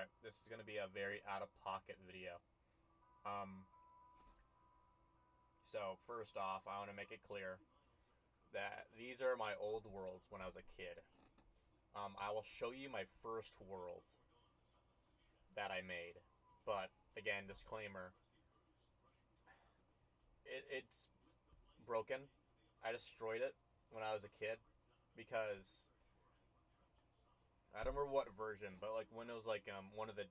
Alright, this is going to be a very out-of-pocket video. So, first off, I want to make it clear that these are my old worlds when I was a kid. I will show you my first world that I made. But, again, disclaimer, it's broken. I destroyed it when I was a kid because I don't remember what version, but like when it was like one of the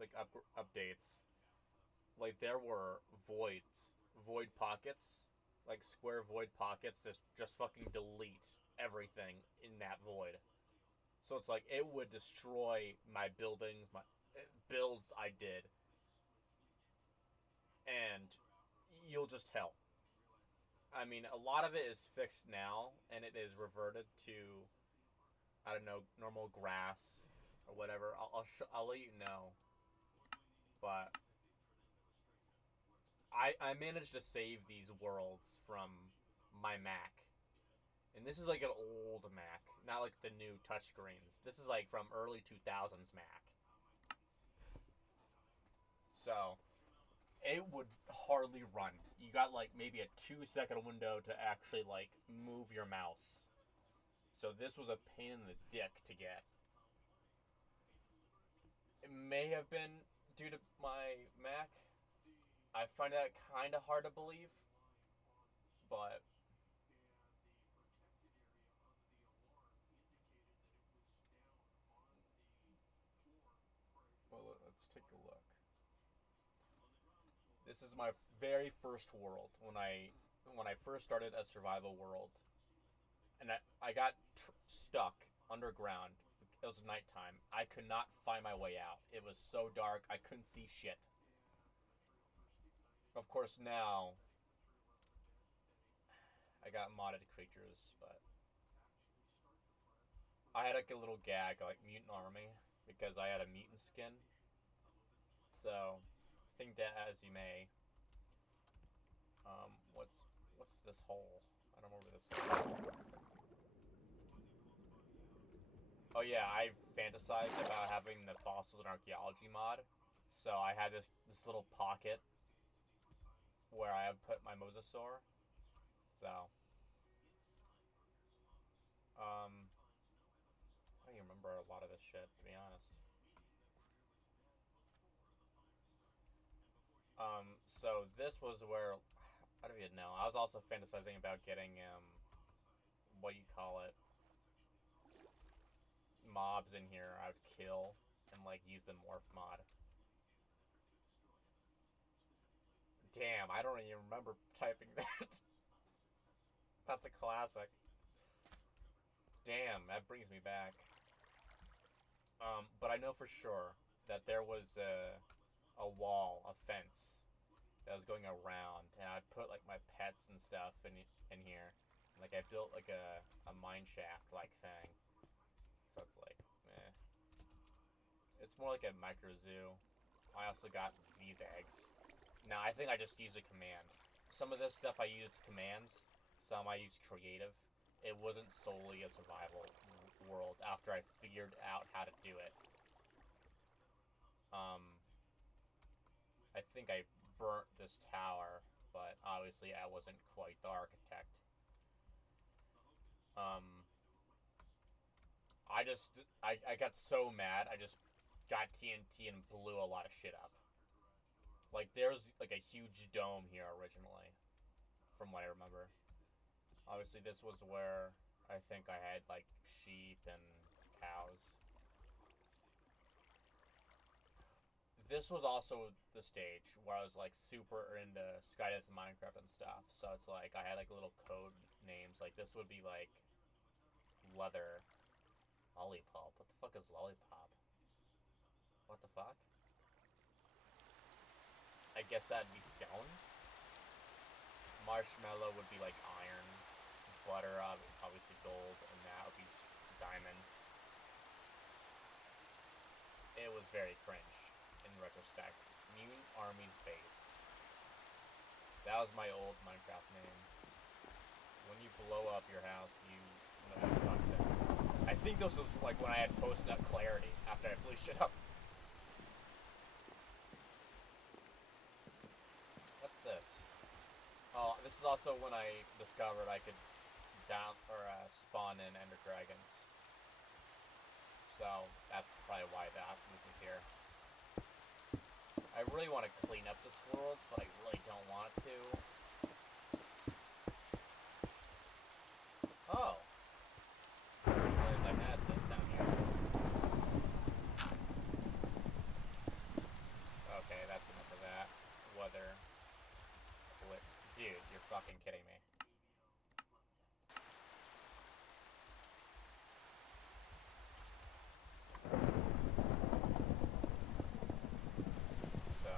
like updates, like there were void pockets, like square void pockets that just fucking delete everything in that void. So it's like it would destroy my buildings, my builds I did, and you'll just tell. I mean, a lot of it is fixed now, and it is reverted to, I don't know, normal grass or whatever. I'll let you know. But I managed to save these worlds from my Mac. And this is like an old Mac, not like the new touchscreens. This is like from early 2000s Mac. So, it would hardly run. You got like maybe a 2-second window to actually like move your mouse. So this was a pain in the dick to get. It may have been due to my Mac. I find that kind of hard to believe, but well, let's take a look. This is my very first world when I first started a survival world, and I got stuck underground. It was nighttime. I could not find my way out. It was so dark. I couldn't see shit. Of course, now I got modded creatures, but I had like a little gag like mutant army because I had a mutant skin. So think that as you may. What's this hole? I don't remember this hole. Oh yeah, I fantasized about having the fossils and archaeology mod. So I had this little pocket where I would put my mosasaur. So I don't even remember a lot of this shit, to be honest. So this was where I don't even know. I was also fantasizing about getting what you call it, mobs in here. I would kill and like use the morph mod. Damn, I don't even remember typing that. That's a classic. Damn, that brings me back. But I know for sure that there was a wall, a fence that was going around, and I'd put like my pets and stuff in here. Like I built like a mine shaft like thing. So it's like, eh. It's more like a micro zoo. I also got these eggs. Now I think I just used a command. Some of this stuff I used commands. Some I used creative. It wasn't solely a survival world after I figured out how to do it. I think I burnt this tower, but obviously I wasn't quite the architect. I got so mad, I just got TNT and blew a lot of shit up. Like, there's like a huge dome here originally, from what I remember. Obviously, this was where I think I had like sheep and cows. This was also the stage where I was like super into Skydance and Minecraft and stuff. So it's like I had like little code names. Like this would be like leather, lollipop. What the fuck is lollipop? What the fuck? I guess that'd be stone. Marshmallow would be like iron. Butter, obviously gold, and that would be diamond. It was very cringe in retrospect. Mutant Army's Base. That was my old Minecraft name. When you blow up your house, you know you fucked it. I think this was like when I had post-nut clarity after I blew shit up. also when I discovered I could down or spawn in ender dragons. So that's probably why this is here. I really want to clean up this world, but I really don't want to. Oh. I didn't realize I had this down here. Okay, that's enough of that. Weather. Dude, you're fucking kidding me. So,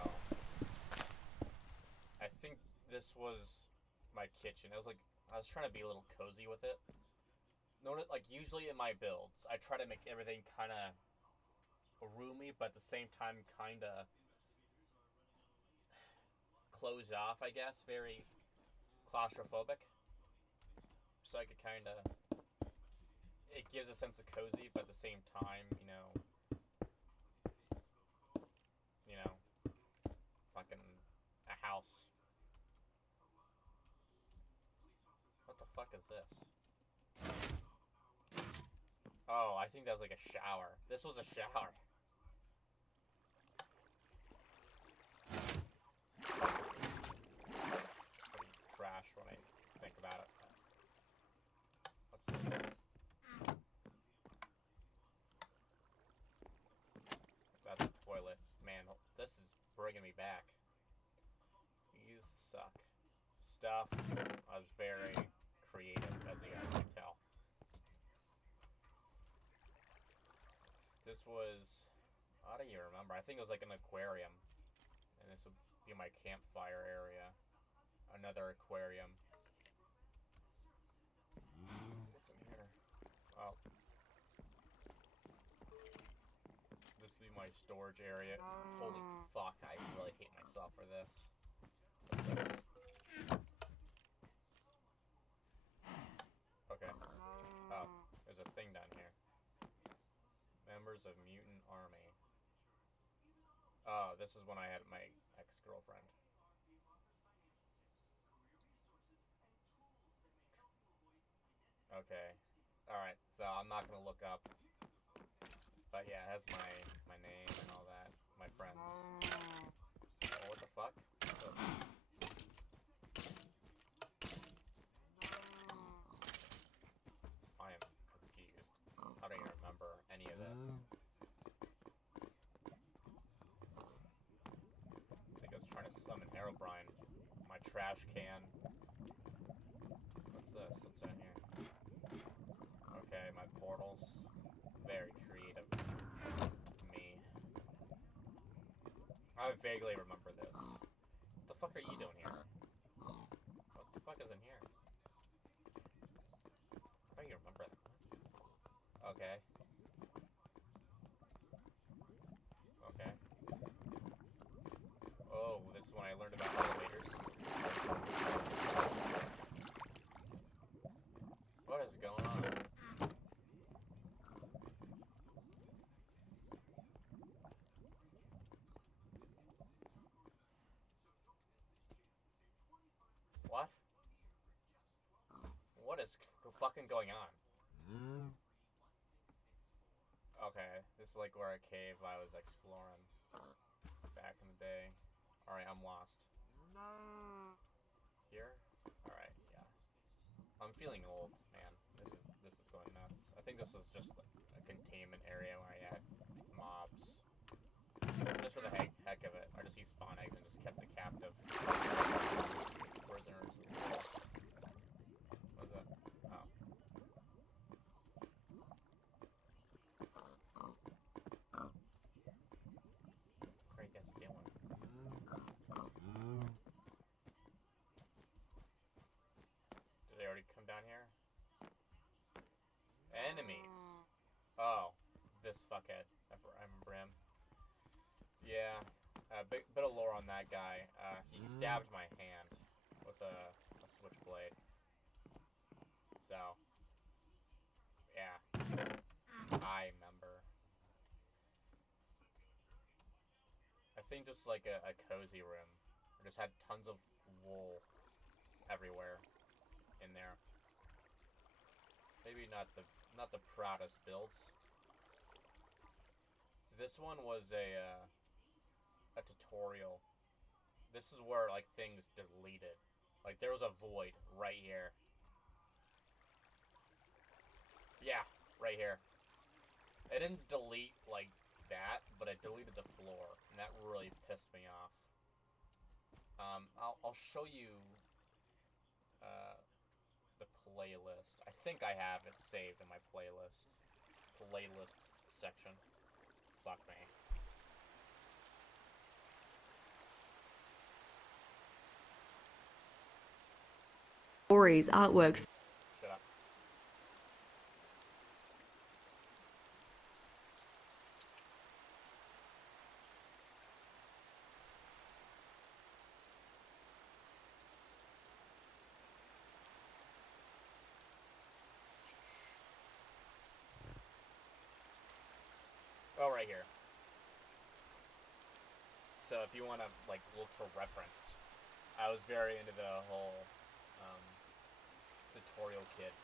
I think this was my kitchen. It was like, I was trying to be a little cozy with it. Notice, like, usually in my builds, I try to make everything kind of roomy, but at the same time, kind of closed off, I guess. Very claustrophobic. So I could kind of... It gives a sense of cozy, but at the same time, fucking a house. What the fuck is this? Oh, I think that was like a shower. This was a shower. Pretty trash when I think about it. What's this? That's a toilet. Man, this is bringing me back. These suck. Stuff. I was very creative, as you guys can tell. This was... I don't even remember. I think it was like an aquarium. And this would be my campfire area. Another aquarium. What's in here? Oh. This would be my storage area. Holy fuck, I really hate myself for this. What's this? Okay. Oh, there's a thing down here. Members of Mutant Army. Oh, this is when I had my ex-girlfriend. Okay. Alright, so I'm not gonna look up. But yeah, it has my name and all that. My friends. Oh, what the fuck? I am confused. I don't even remember any of this. I think I was trying to summon Herobrine. My trash can. What's this? What's down here? Okay, my portals. Very creative. Me. I vaguely remember this. What the fuck are you doing here? What the fuck is in here? I don't even remember that. Okay. Okay. Oh, this is when I learned about elevators. What is going on? What? What is fucking going on? Okay, this is like where a cave I was exploring back in the day. Alright, I'm lost. Here? Alright, yeah. I'm feeling old, man. This is going nuts. I think this was just like a containment area where I had mobs. Just for the heck of it. I just used spawn eggs and just kept the captive prisoners. What is that? Oh. What are you guys doing? Did they already come down here? Enemies. Oh, this fuckhead. I remember him. Yeah, a bit of lore on that guy. He stabbed my hand with a switchblade. So, yeah, I remember. I think just like a cozy room. I just had tons of wool everywhere in there. Maybe not the proudest builds. This one was a tutorial. This is where like things deleted. Like there was a void right here. Yeah, right here. It didn't delete like that, but it deleted the floor, and that really pissed me off. I'll show you uh, the playlist. I think I have it saved in my playlist section. Fuck me. Stories, artwork. Shut up. Oh, right here. So if you want to like look for reference, I was very into the whole um, tutorial kit.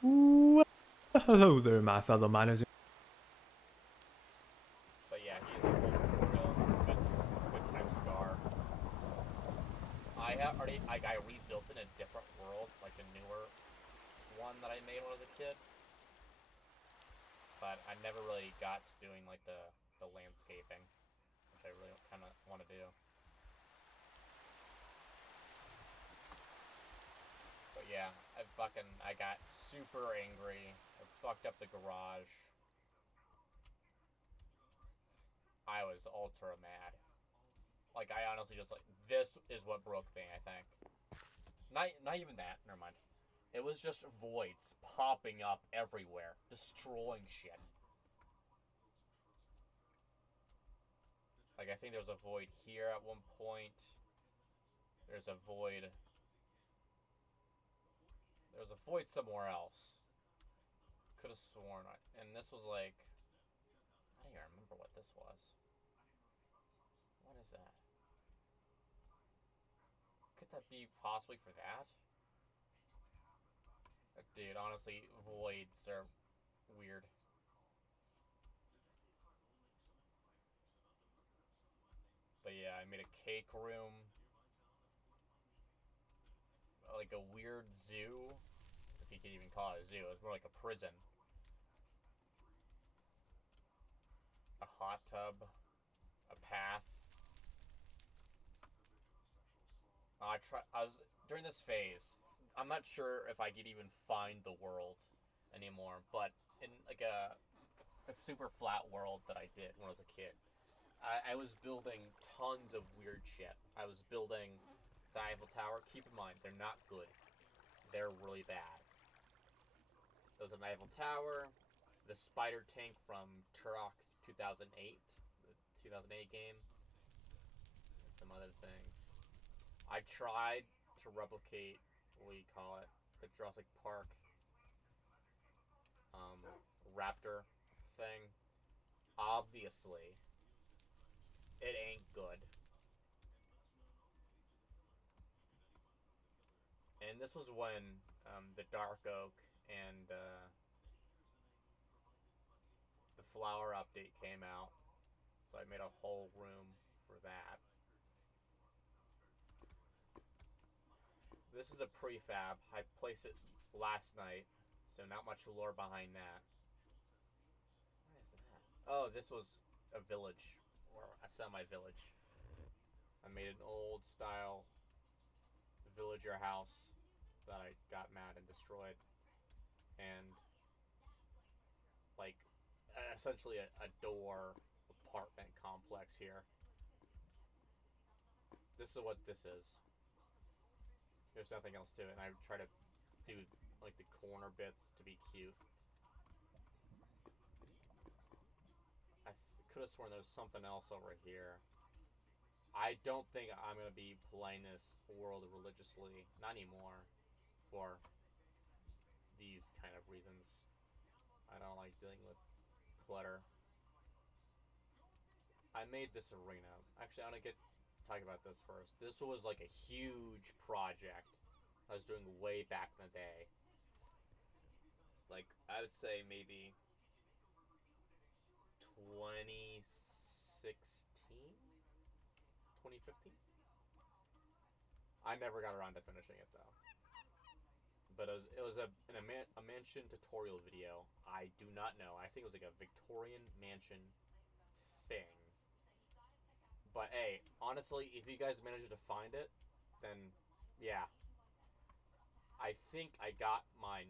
Well, hello there, my fellow miners. But yeah, he had the whole tutorial. Good time scar. I rebuilt it in a different world, like a newer one that I made when I was a kid. But I never really got to doing like the landscaping, which I really kind of want to do. But yeah, I got super angry. I fucked up the garage. I was ultra mad. Like I honestly just like this is what broke me. I think. Not even that. Never mind. It was just voids popping up everywhere, destroying shit. Like I think there was a void here at one point. There's a void. There was a void somewhere else. Could have sworn. And this was like, I don't even remember what this was. What is that? Could that be possibly for that? Dude, honestly, voids are weird. But yeah, I made a cake room. Like a weird zoo. If you could even call it a zoo. It was more like a prison. A hot tub. A path. I was during this phase. I'm not sure if I could even find the world anymore, but in like a super flat world that I did when I was a kid, I was building tons of weird shit. I was building the Eiffel Tower. Keep in mind, they're not good. They're really bad. There was an Eiffel Tower, the spider tank from Turok 2008, the 2008 game, and some other things. I tried to replicate what do you call it, the Jurassic Park um, raptor thing. Obviously, it ain't good. And this was when the Dark Oak and the Flower update came out, so I made a whole room for that. This is a prefab. I placed it last night, so not much lore behind that. What is that? Oh, this was a village, or a semi-village. I made an old style villager house that I got mad and destroyed, and like essentially a door apartment complex here. This is what this is. There's nothing else to it, and I try to do like the corner bits to be cute. I could have sworn there was something else over here. I don't think I'm gonna be playing this world religiously, not anymore, for these kind of reasons. I don't like dealing with clutter. I made this arena. Actually, I want to get talk about this first. This was like a huge project I was doing way back in the day. Like, I would say maybe 2016? 2015? I never got around to finishing it though. But it was a mansion tutorial video. I do not know. I think it was like a Victorian mansion thing. But hey, honestly, if you guys managed to find it, then yeah. I think I got my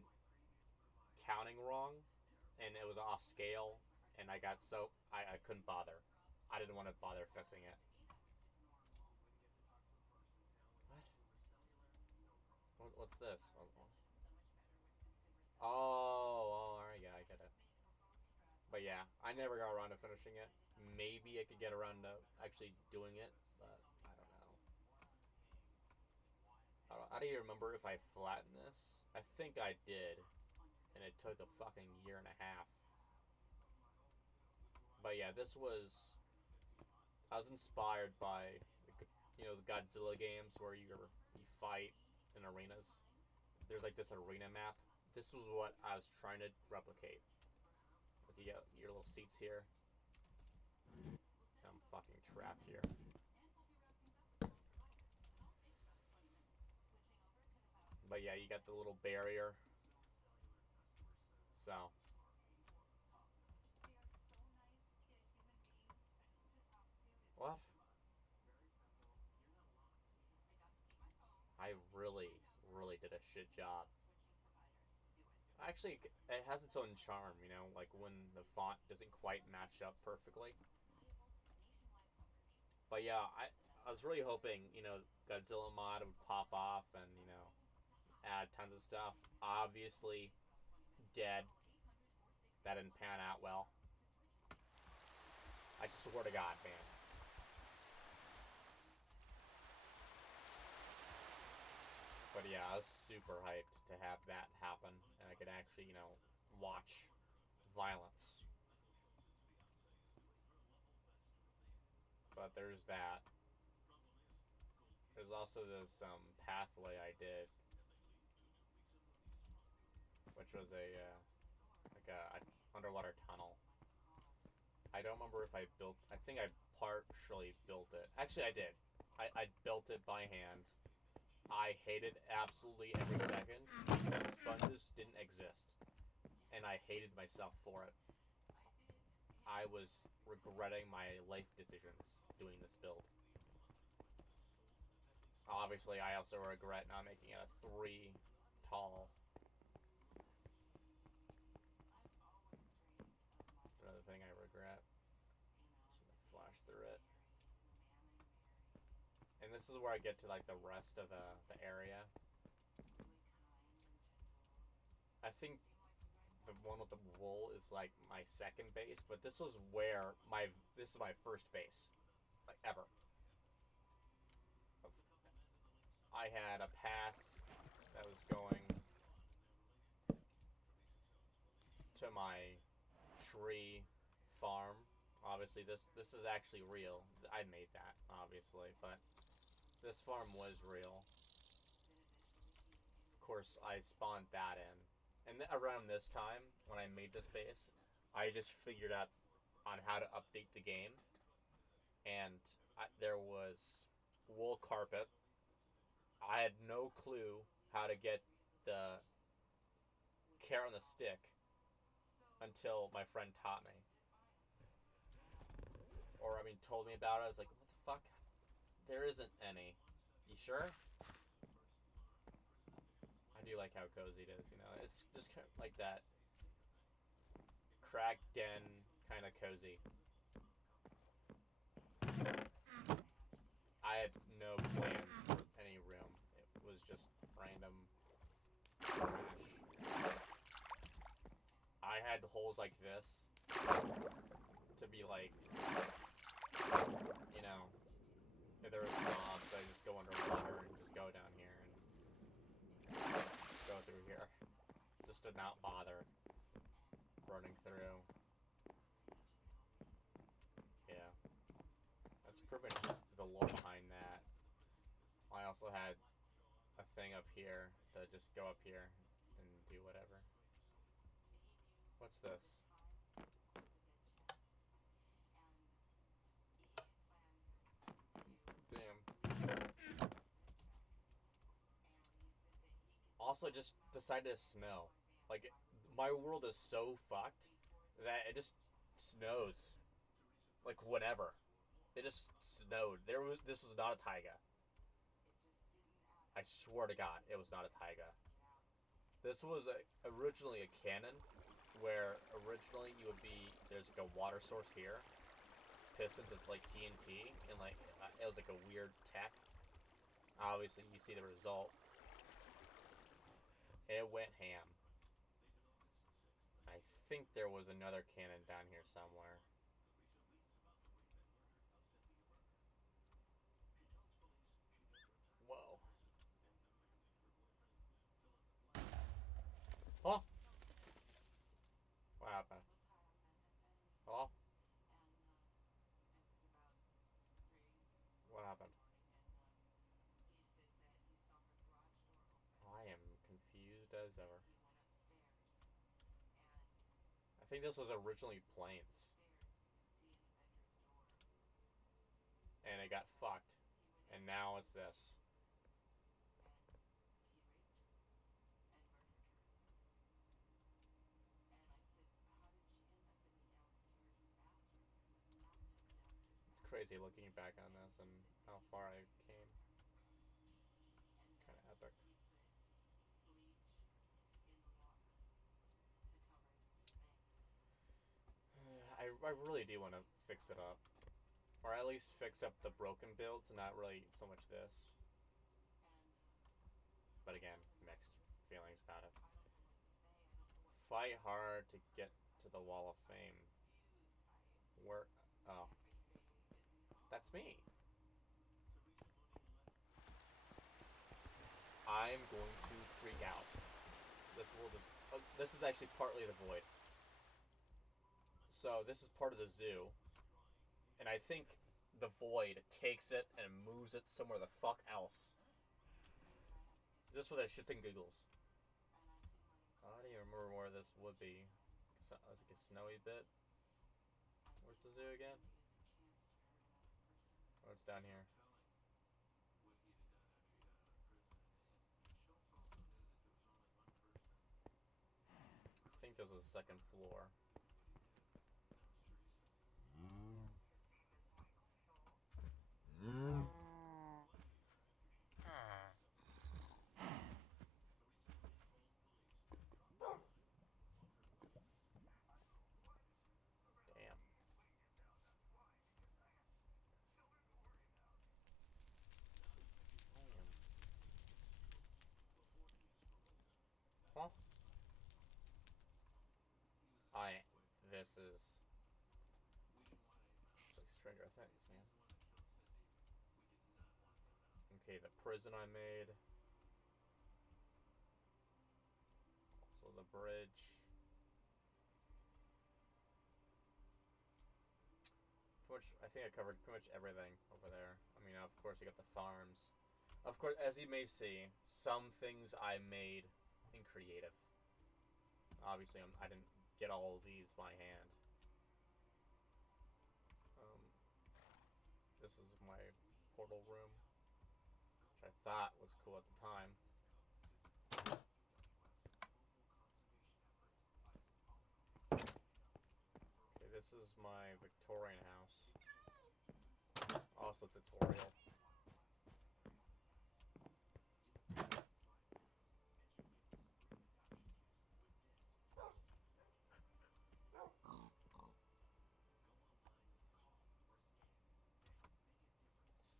counting wrong, and it was off scale, and I couldn't bother. I didn't want to bother fixing it. What's this? Oh, alright, yeah, I get it. But yeah, I never got around to finishing it. Maybe I could get around to actually doing it, but I don't know. I don't even remember if I flattened this. I think I did, and it took a fucking year and a half. But yeah, I was inspired by, the Godzilla games where you fight in arenas. There's like this arena map. This was what I was trying to replicate. You got your little seats here. I'm fucking trapped here. But yeah, you got the little barrier. So. What? I really, really did a shit job. Actually, it has its own charm, like when the font doesn't quite match up perfectly. But yeah, I was really hoping, Godzilla mod would pop off and, add tons of stuff. Obviously, dead. That didn't pan out well. I swear to God, man. But yeah, I was super hyped to have that happen, and I could actually, watch violence. But there's that. There's also this pathway I did, which was a underwater tunnel. I don't remember if I built. I think I partially built it. Actually, I did. I built it by hand. I hated absolutely every second because sponges didn't exist, and I hated myself for it. I was regretting my life decisions doing this build. Obviously, I also regret not making it a 3 tall. That's another thing I regret. Just gonna flash through it. And this is where I get to like the rest of the area. I think the one with the wool is like my second base, but this was where this is my first base, like ever. I had a path that was going to my tree farm. Obviously, this is actually real. I made that, obviously, but this farm was real. Of course, I spawned that in. And around this time, when I made this base, I just figured out on how to update the game. And there was wool carpet. I had no clue how to get the carrot on the stick until my friend taught me. Or, told me about it. I was like, what the fuck? There isn't any. You sure? I do like how cozy it is, It's just kind of like that cracked den kind of cozy. I had no plans for any room. It was just random trash. I had holes like this to be like, if there was mobs, I just go underwater and just go down here and go through here. Just to not bother running through. Yeah. That's pretty much the lore behind that. also had a thing up here to just go up here and do whatever. What's this? Damn. Also, just decided to snow. Like, my world is so fucked that it just snows. Like, whenever. It just snowed. This was not a taiga. I swear to God, it was not a taiga. This was originally a cannon, where originally there's like a water source here, pistons of like TNT, and like it was like a weird tech. Obviously, you see the result. It went ham. I think there was another cannon down here somewhere. Whoa. Oh! What happened? Oh? What happened? I am confused as ever. I think this was originally planes. And it got fucked. And now it's this. It's crazy looking back on this and how far I came. Kind of epic. I really do want to fix it up. Or at least fix up the broken builds, not really so much this. But again, mixed feelings about it. Fight hard to get to the Wall of Fame. Where? Oh. That's me. I'm going to freak out. This world is... Oh, this is actually partly the void. So, this is part of the zoo. And I think the void takes it and moves it somewhere the fuck else. Just for the shits and giggles. I don't even remember where this would be. It was like a snowy bit. Where's the zoo again? Oh, it's down here. I think there's a second floor. Damn. Huh? This is... It's like Stranger Things, man. Okay, the prison I made. Also the bridge. I think I covered pretty much everything over there. I mean, of course, you got the farms. Of course, as you may see, some things I made in creative. Obviously, I didn't get all of these by hand. This is my portal room, which I thought was cool at the time. Okay, this is my Victorian house. Also tutorial.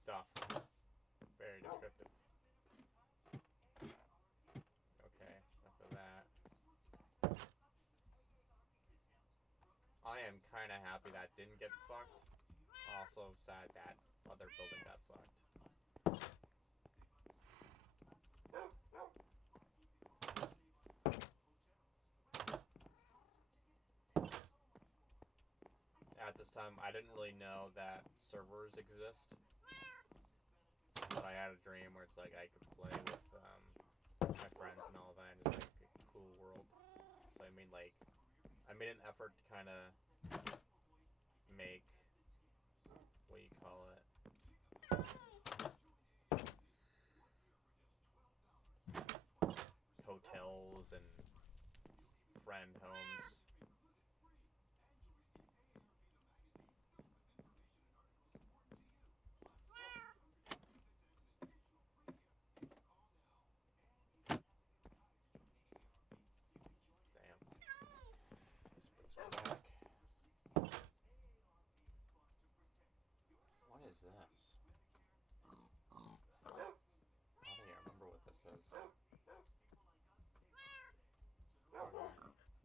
Stuff. Very descriptive. Okay, enough of that. I am kind of happy that didn't get fucked. Also sad that other building got fucked. At this time, I didn't really know that servers exist. but I had a dream where it's like I could play with my friends and all that, and it's like a cool world. So I made an effort to kind of make, what do you call it? Hotels and friend homes. Damn. This brings me back. What is this? How do you remember what this is? Okay.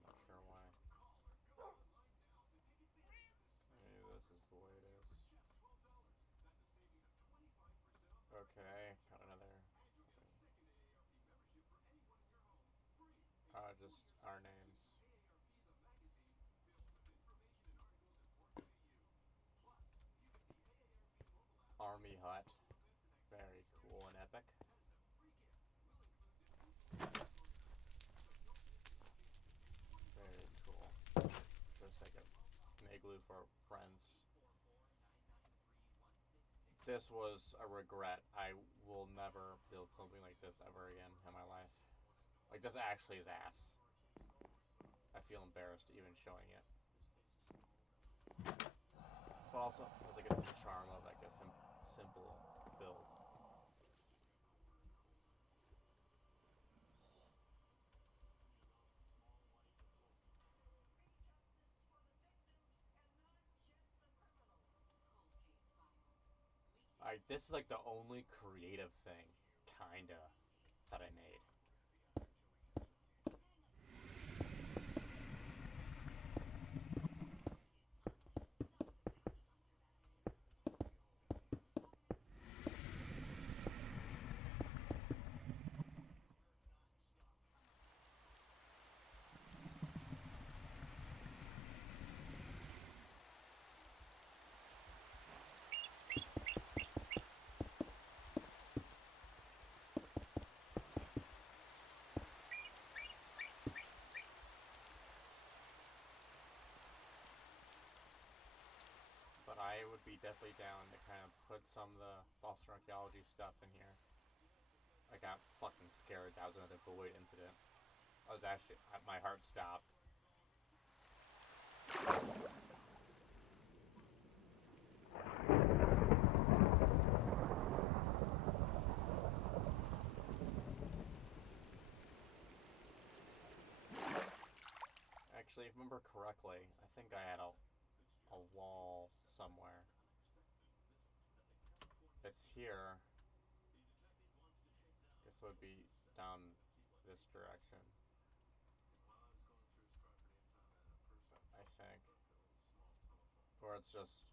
Not sure why. Maybe this is the way it is. Okay, got another. Just our names. Army hut. Very cool and epic. Very cool. Just like an igloo for friends. This was a regret. I will never build something like this ever again in my life. Like, this actually is ass. I feel embarrassed even showing it. But also has like a charm of like a simple build. This is like the only creative thing, kinda, that I made. But I would be definitely down to kind of put some of the Boston archaeology stuff in here. I got fucking scared. That was another Void incident. I was actually, my heart stopped. Actually, if I remember correctly, I think I had a wall somewhere. It's here. Guess it would be down this direction. I think. Or it's just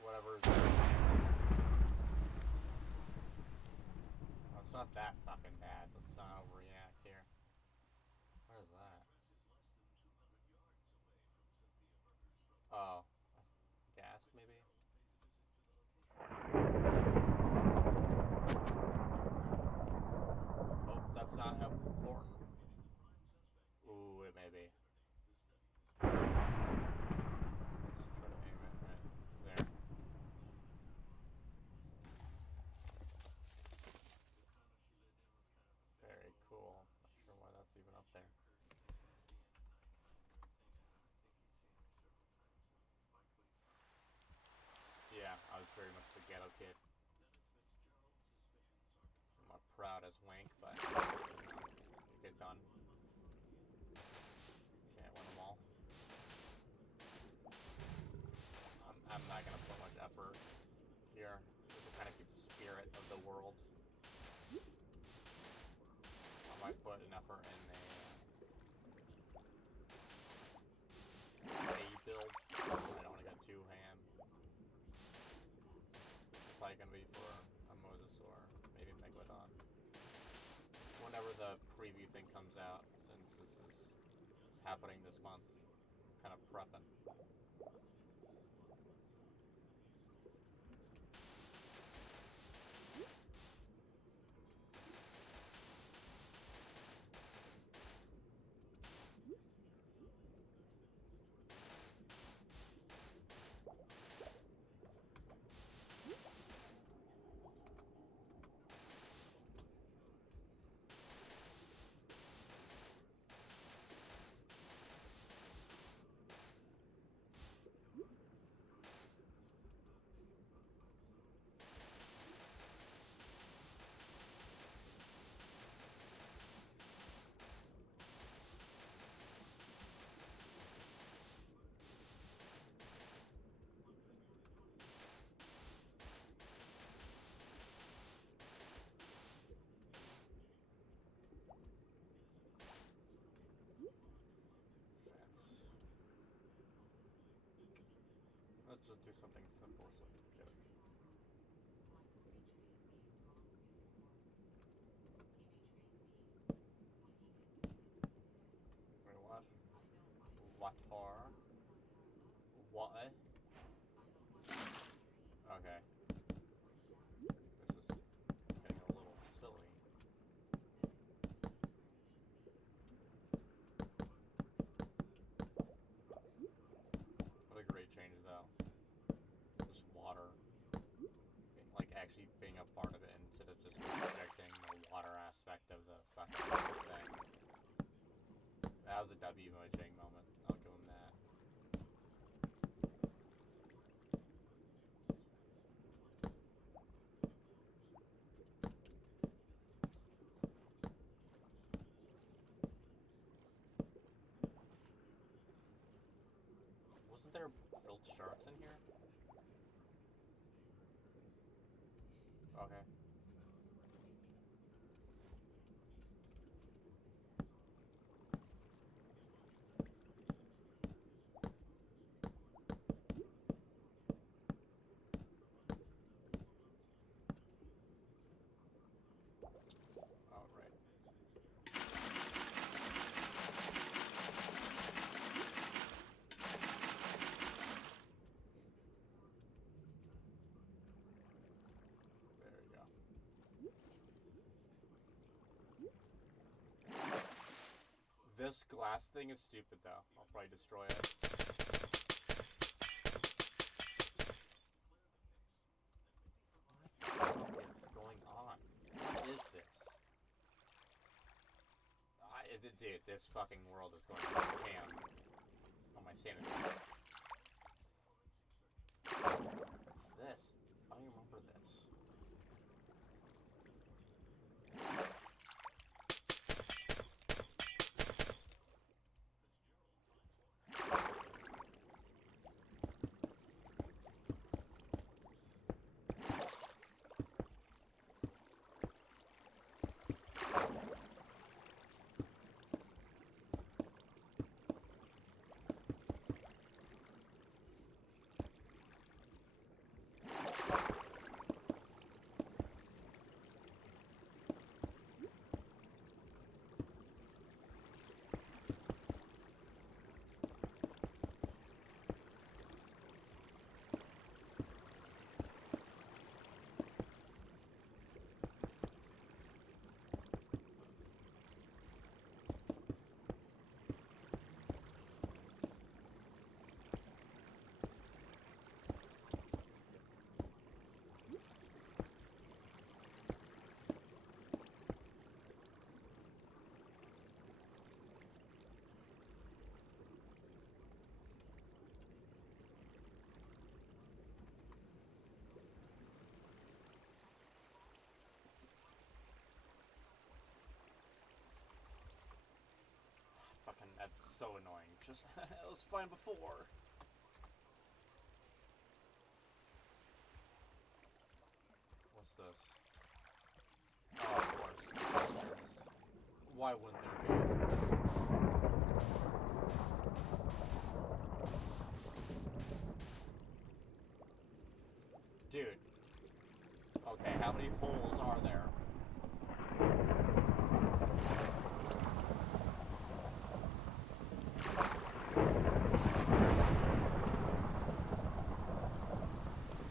whatever. Oh, it's not that fucking bad. Let's not overreact here. What is that? Oh, gas maybe? Oh, that's not important. Ooh, it may be. Let's try to aim it right there. Very cool. Not sure why that's even up there. Yeah, I was very much the ghetto kid. I'm not proud as wank, but get done. Can't win them all. I'm not gonna put much effort here to kind of keep the spirit of the world. I might put an effort in a build. I don't want to get too ham. It's probably gonna be for a Mosasaur, maybe Megalodon. Whenever the preview thing comes out, since this is happening this month, I'm kind of prepping. Let's just do something simple so we can get it. Wait, what? Watar? What? Okay. This is getting a little silly. What a great change, though. Just water. Like, actually being a part of it instead of just projecting the water aspect of the fucking thing. That was a W emojing moment. I'll give him that. Wasn't there filth sharks in here? Okay. Alright. There we go. This glass thing is stupid, though. I'll probably destroy it. What is going on? What is this? Dude, this fucking world is going to ham on my sanity. What's this? I don't even remember this. Fucking, that's so annoying. Just, it was fine before. What's this? Oh, of course. Why wouldn't there be? Dude. Okay, how many holes are there?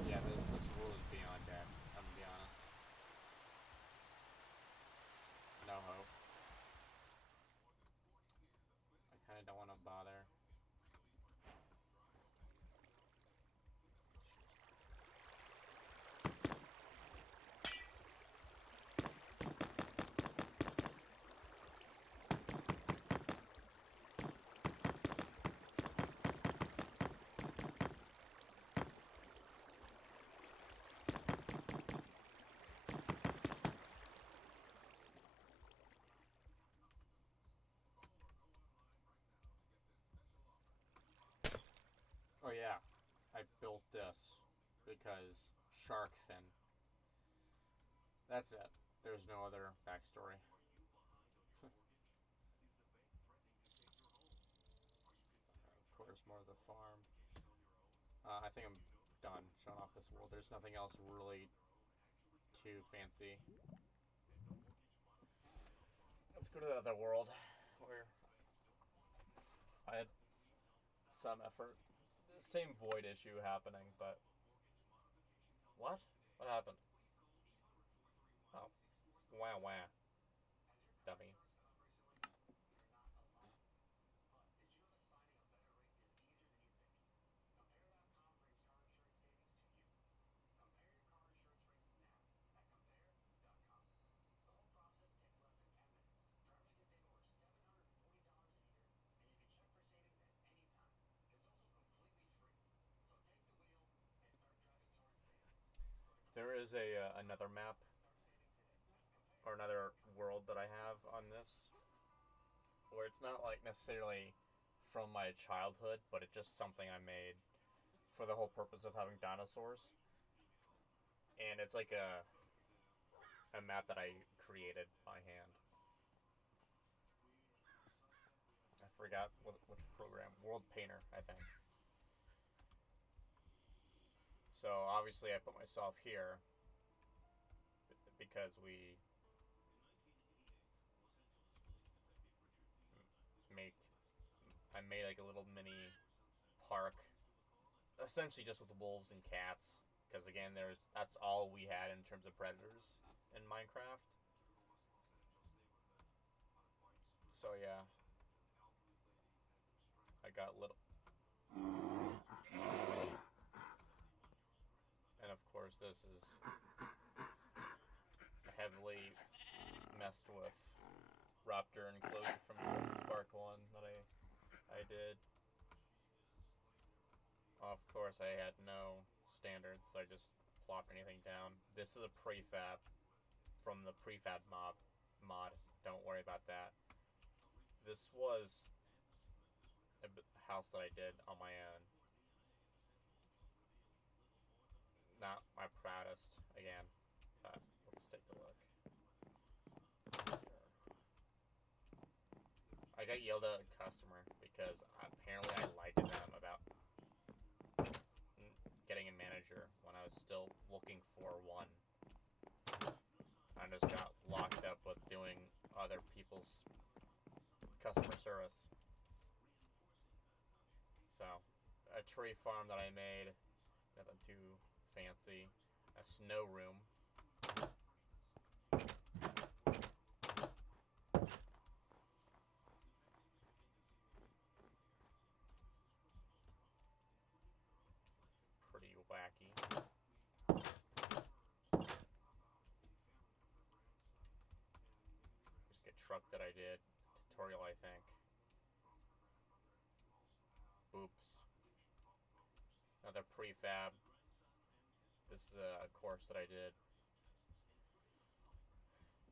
Yeah, this rule is beyond dead, I'm gonna be honest. No hope. I kinda don't wanna bother. Oh yeah, I built this because shark fin. That's it. There's no other backstory. Of course, more of the farm. I think I'm done showing off this world. There's nothing else really too fancy. Let's go to the other world where I had some effort. The same void issue happening, but what? What happened? Oh, wah wah, dummy. There is a another map or another world that I have on this where it's not like necessarily from my childhood, but it's just something I made for the whole purpose of having dinosaurs. And it's like a map that I created by hand. I forgot which program. World Painter, I think. So obviously I put myself here because make I made like a little mini park, essentially just with wolves and cats. Because again, that's all we had in terms of predators in Minecraft. So yeah, I got little, and of course this is heavily messed with raptor enclosure from Jurassic Park 1 that I did. Of course, I had no standards, so I just plopped anything down. This is a prefab from the prefab mod. Don't worry about that. This was a house that I did on my own. Not my proudest, again, but let's take a look. I got yelled at a customer because apparently I lied to them about getting a manager when I was still looking for one. I just got locked up with doing other people's customer service. So, a tree farm that I made, nothing too fancy. A snow room. Pretty wacky. Just a truck that I did. Tutorial, I think. Oops. Another prefab. This is a course that I did.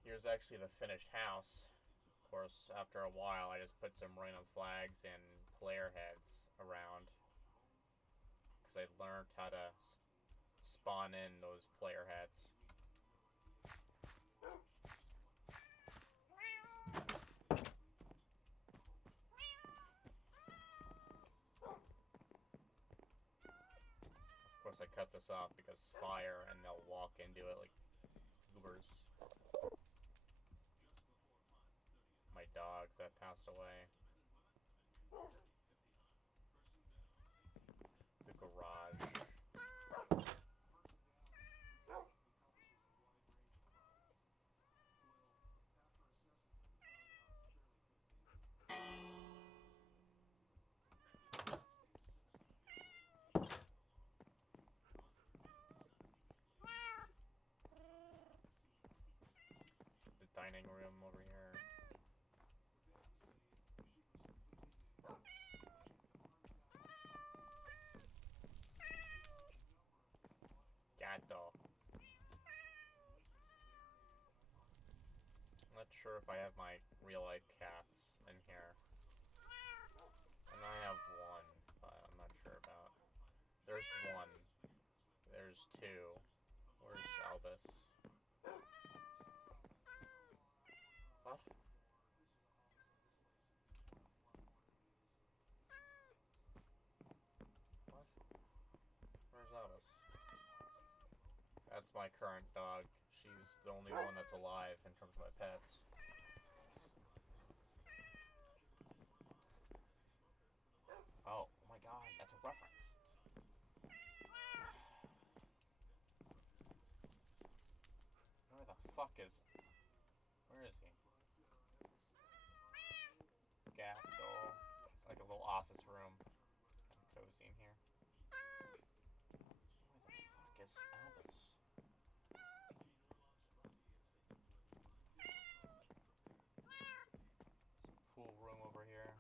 Here's actually the finished house. Of course, after a while, I just put some random flags and player heads around. Because I learned how to spawn in those player heads. Of course, I cut this off because fire, and they'll walk into it like goobers. My dogs that passed away. The garage. The dining room over here. Gato. I'm not sure if I have my real life cats in here. And I have one, but I'm not sure about. There's one. There's two. Where's Albus? What? What? my current dog. She's the only one that's alive in terms of my pets. Oh my god, that's a reference. Where the fuck is... Where is he? Gapdol. Like a little office room. Kind of cozy in here. Where the fuck is Albus? There's a pool room over here.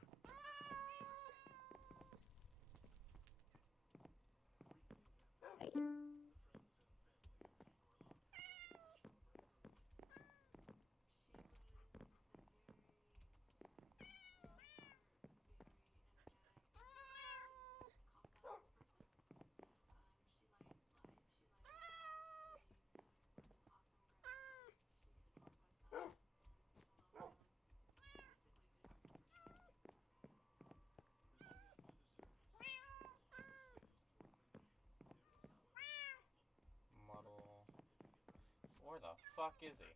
Muddle. Where the fuck is he?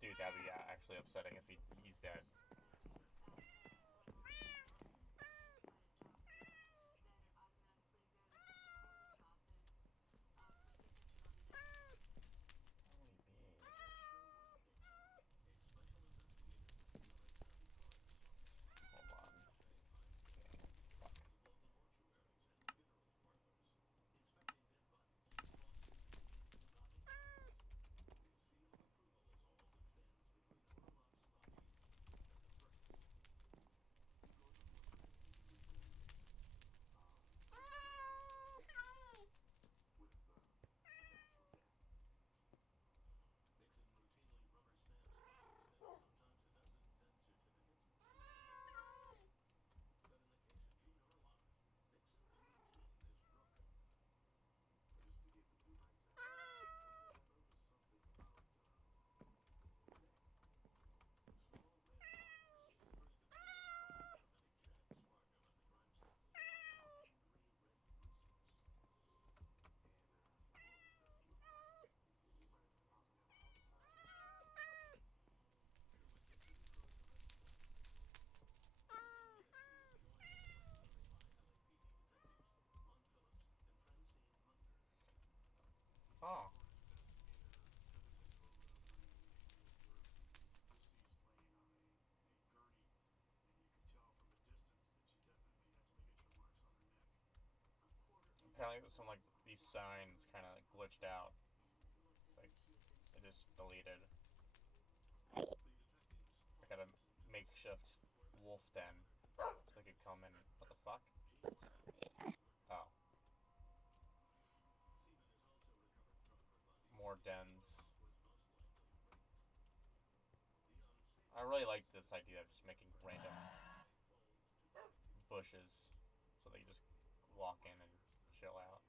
Dude, that'd be actually upsetting if he's dead. Hold on. Fuck. Oh. Apparently some like these signs kind of glitched out. Like it just deleted. I got a makeshift wolf den so they could come in. What the fuck? Oh. More dens. I really like this idea of just making random bushes so they just walk in and chill out.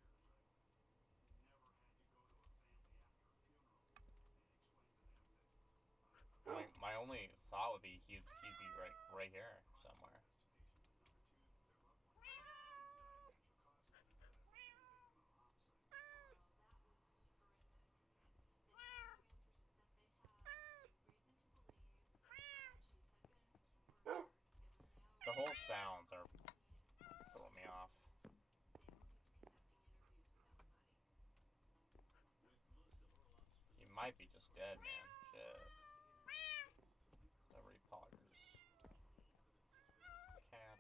My only thought would be he'd be right here somewhere. The whole sounds are throwing me off. He might be just dead, man. Shit. Every poggers. Cat.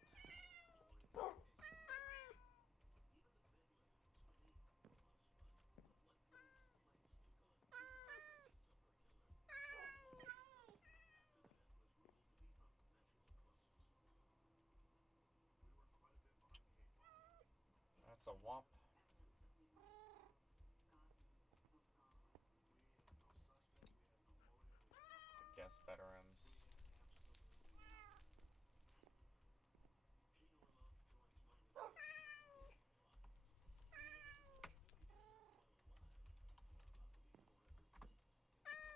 That's a womp. The guest bedrooms.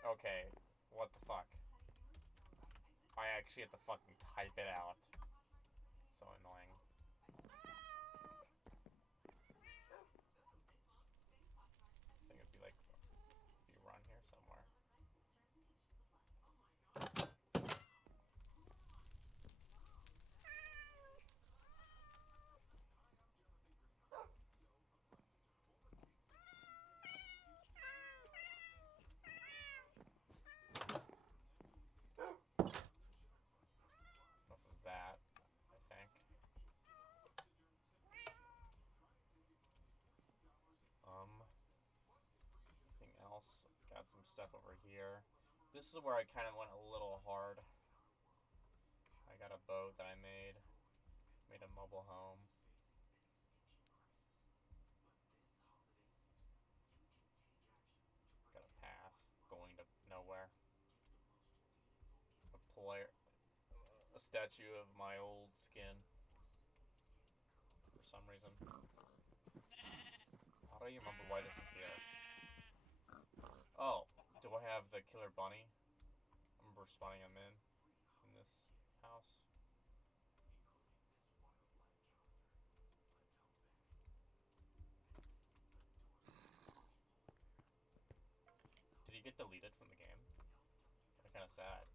Okay, what the fuck? I actually have to fucking type it out. It's so annoying. stuff over here. This is where I kind of went a little hard. I got a boat that I made a mobile home. Got a path going to nowhere. A statue of my old skin. For some reason. How do you remember why this is here? Oh, do I have the killer bunny? I remember spawning him in this house. Did he get deleted from the game? Kind of sad.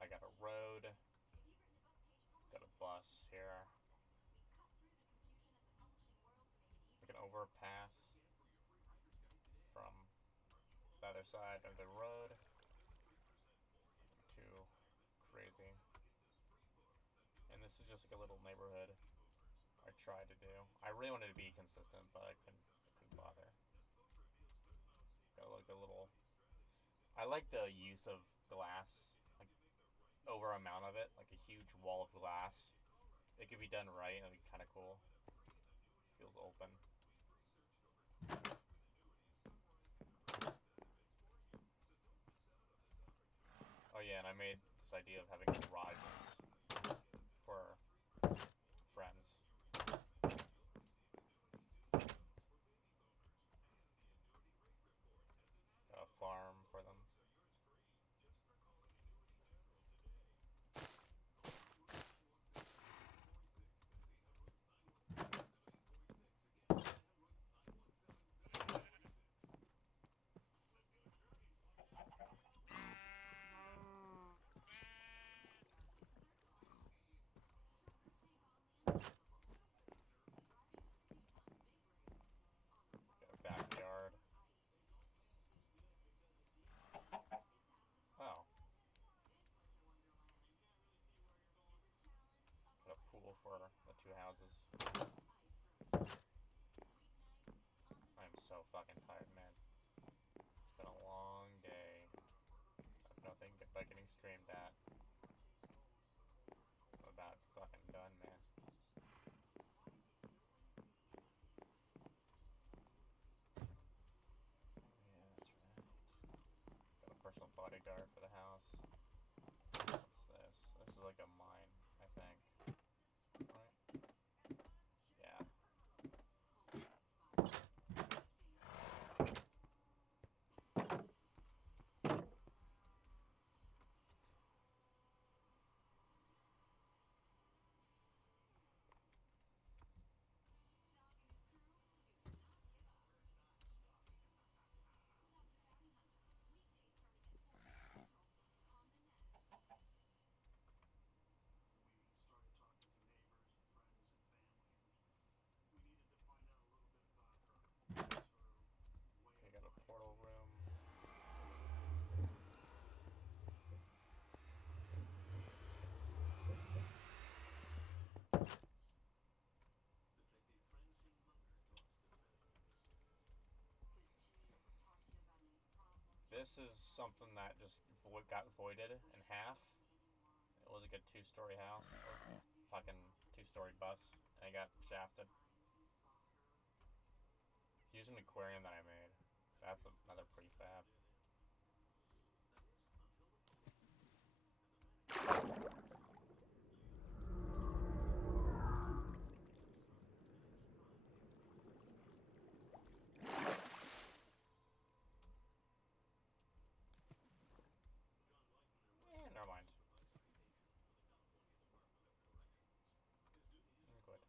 I got a road. Got a bus here. Like an overpass from the other side of the road. Too crazy. And this is just like a little neighborhood I tried to do. I really wanted to be consistent, but I couldn't bother. Got like a little... I like the use of glass, like over amount of it, like a huge wall of glass. It could be done right, and it'd be kind of cool. Feels open. Oh yeah, and I made this idea of having garages for friends. Got a farm for them. Got a backyard. Oh. Got a pool for the two houses. I'm so fucking tired, man. It's been a long day of nothing but getting screamed at. I'm about fucking done, man. Yeah, that's right. Got a personal bodyguard for the house. What's this? This is like a mine, I think. Right? Yeah. Okay, got a portal room. This is something that just got voided in half. It was like a two-story house, or fucking two-story bus, and it got shafted. Here's an aquarium that I made. That's another prefab. Never mind. I'm good.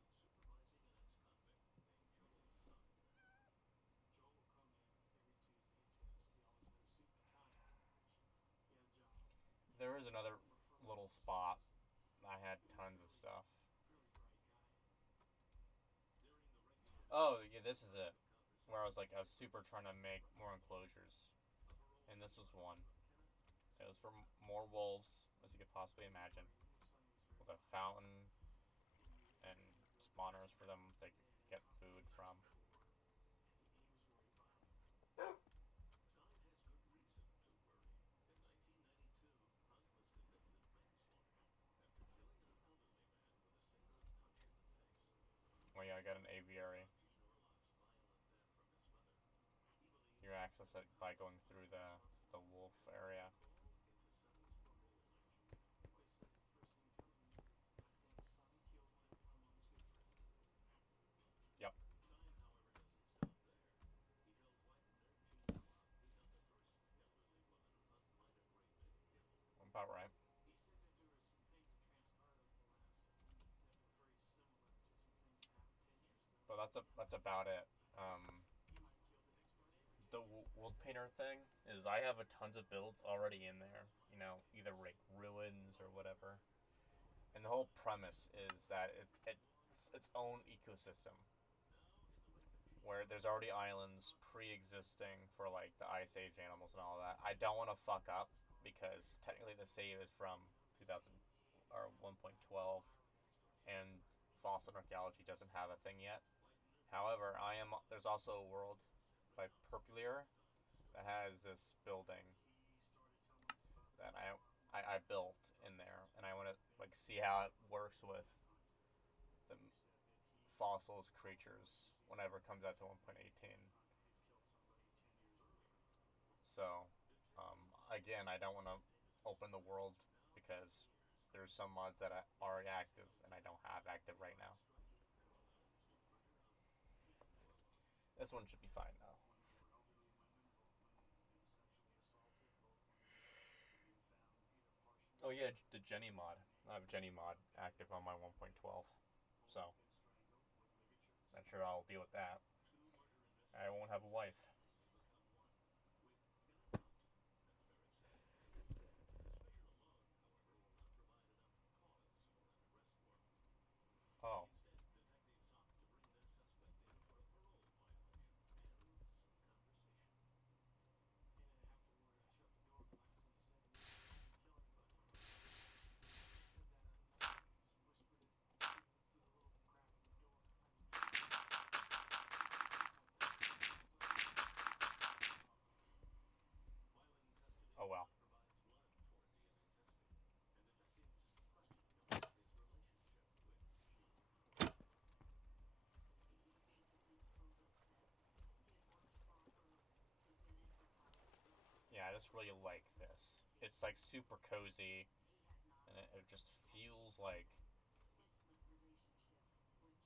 There was another little spot. I had tons of stuff. Oh, yeah, this is it. where I was super trying to make more enclosures, and this was one. It was for more wolves, as you could possibly imagine, with a fountain and spawners for them to get food from. Well, yeah, I got an aviary. You access it by going through the wolf area. Yep, about right. But that's about it. The world painter thing is I have a tons of builds already in there. You know, either like ruins or whatever. And the whole premise is that it's its own ecosystem where there's already islands pre-existing for like the ice age animals and all of that. I don't want to fuck up because technically the save is from 2000 or 1.12 and fossil archaeology doesn't have a thing yet. However, there's also a world by Perpulier that has this building that I built in there, and I want to like see how it works with the fossils creatures whenever it comes out to 1.18. So, again, I don't want to open the world because there's some mods that are active and I don't have active right now. This one should be fine though. Oh yeah, the Jenny mod. I have Jenny mod active on my 1.12, so not sure I'll deal with that. I won't have a wife. Oh, oh well. Yeah, I just really like this. It's like super cozy, and it just feels like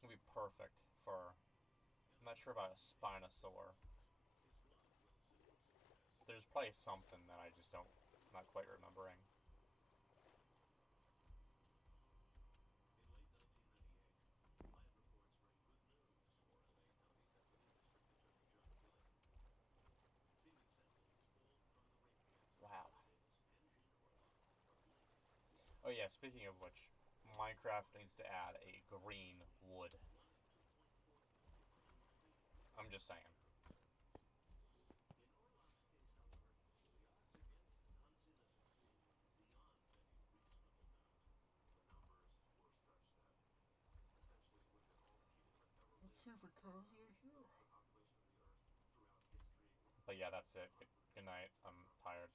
it would be perfect for. I'm not sure about a Spinosaur. There's probably something that I just don't, not quite remembering. Wow. Oh yeah, speaking of which, Minecraft needs to add a green wood. I'm just saying. It's super cozy in here. But yeah, that's it. Good night. I'm tired.